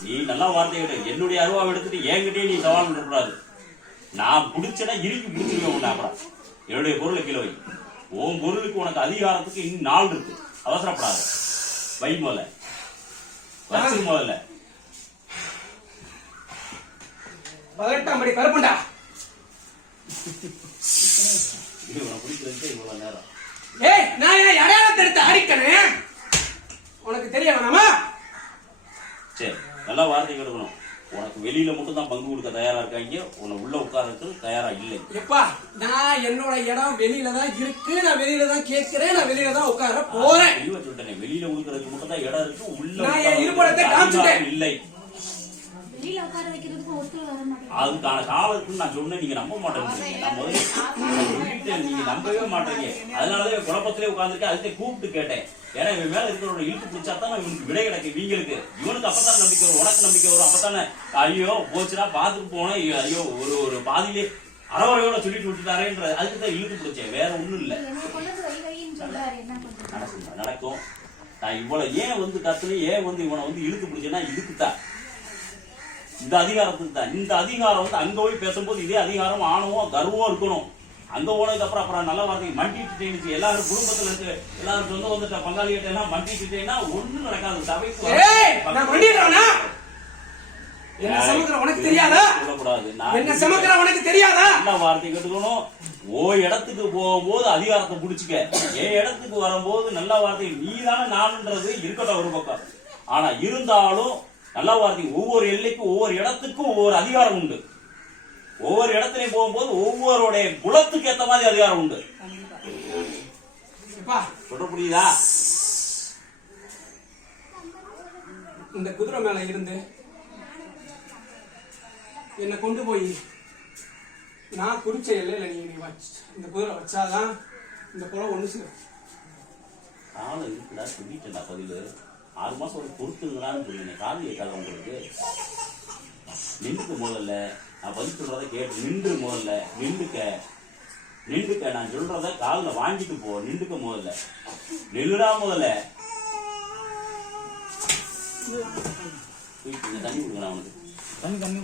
நீ நல்லா வார்த்தை விடு. என்னுடைய அருவாவை எடுத்துட்டு என்கிட்டயே நீ சவால் விடக்கூடாது. நான் பிடிச்சனா இறுக்கி பிடிச்சிருவேன் உன்னை அப்புறம் என்னுடைய பொருளை கீழே வை. உன் பொருளுக்கு உனக்கு அதிகாரத்துக்கு இன்னும் நாள் இருக்கு. அவசரப்படாத. வை முதல்ல. வச்சு முதல்ல. பதினெட்டாம் படி கருப்பண்டா. இவ்வளவு நேரம். ஏய் நான் அடையாளத்தை எடுத்து அடிக்கணும்? உனக்கு தெரிய வேணாமா? சரி. நல்லா வார்த்தை கெடுக்கணும். உனக்கு வெளியில மட்டும் தான் பங்கு கொடுக்க தயாரா இருக்காங்க. உன்னை உள்ள உட்கார்றதுக்கு தயாரா இல்லை. எப்பா நான் என்னோட இடம் வெளியில தான் இருக்கு. நான் வெளியில தான் கேட்கிறேன். நான் வெளியில தான் உட்கார போறேன். தெளிவா சொல்லிட்டேனே. வெளியில கொடுக்கறதுக்கு மட்டும் தான் இடம் இருக்கு. உள்ள இருப்பிடத்தை இல்லை. வெளியில உட்கார மாட்டேங்குது அதுக்கான இருக்குன்னு நான் சொன்னேன். நீங்க நம்ப மாட்டேங்கிறீங்க நான் முதல்ல நான் சொல்லிட்டேன் நீங்க நம்பவே மாட்டீங்க. அதனாலதான் குழப்பத்திலே உட்கார்ந்துட்டு அதுக்கு கூப்பிட்டு கேட்டேன். ஏன்னா இவன் மேல இருக்கிறவங்க இழுத்து பிடிச்சா தான் இவனுக்கு விடை கிடைக்கும் இவங்களுக்கு. இவனுக்கு அப்பதான் நம்பிக்கை வரும். உனக்கு நம்பிக்கை வரும். அப்பதானே ஐயோ போச்சுன்னா பாத்துட்டு போனேன். ஐயோ, ஒரு ஒரு பாதியிலே அறவரையோட சொல்லிட்டு விட்டுட்டாரேன்ற அதுக்கு தான் இழுத்து பிடிச்சேன். வேற ஒண்ணும் இல்ல. நடக்கும்? நான் இவ்வளவு ஏன் வந்து கத்துனே ஏன் வந்து இவனை வந்து இழுத்து பிடிச்சேன்னா இதுக்கு தான் இந்த அதிகாரத்துக்கு தான் இந்த அதிகாரம் வந்து அங்க போய் பேசும்போது இதே அதிகாரம் ஆணவம் கர்வம் இருக்கணும். அங்க போனதுக்கு அப்புறம் அப்புறம் நல்ல வார்த்தை மண்டிட்டு எல்லாரும் குடும்பத்துல இருக்கு எல்லாரும் சொந்த வந்துட்ட பங்காளிகிட்ட எல்லாம் மண்டிட்டுட்டேன்னா ஒண்ணும் நடக்காது. சபைக்கு என்ன சமக்கிற உனக்கு தெரியாதா? சொல்லக்கூடாது. என்ன சமக்கிற உனக்கு தெரியாதா? நல்ல வார்த்தை கேட்டுக்கணும் ஓ இடத்துக்கு போகும்போது அதிகாரத்தை புடிச்சுக்க. என் இடத்துக்கு வரும்போது நல்ல வார்த்தை நீதான நானுன்றது இருக்கட்டும் ஒரு பக்கம். ஆனா இருந்தாலும் நல்ல வார்த்தை. ஒவ்வொரு எல்லைக்கும் ஒவ்வொரு இடத்துக்கும் ஒவ்வொரு அதிகாரம் உண்டு. ஒவ்வொரு இடத்துலயும் போகும்போது ஒவ்வொருடைய குலத்துக்கு ஏத்த மாதிரி அதிகாரம் உண்டு. சொல்ல புரியுதா? இந்த குதிரை மேல இருந்து என்னை கொண்டு போய் நான் குறிச்ச எல்லையில நீ நீ வச்சு இந்த குதிரை வச்சாதான் இந்த குளம் ஒண்ணு சேரும். காலம் இருக்குடா சொல்லிட்டேன்டா பதில் ஆறு மாசம் ஒரு பொறுத்துங்களான்னு சொல்லுங்க காலையில் கேட்காத உங்களுக்கு. நின்று முதல்ல. நான் பதில் சொல்றதை கேட்டு நின்று முதல்ல. நின்றுக்க. நின்றுக்க நான் சொல்றத காலில் வாங்கிட்டு போ. நின்றுக்க முதல்ல. நில்லுடா முதல்ல. தண்ணி கொடுங்க அவனுக்கு. தண்ணி தண்ணி.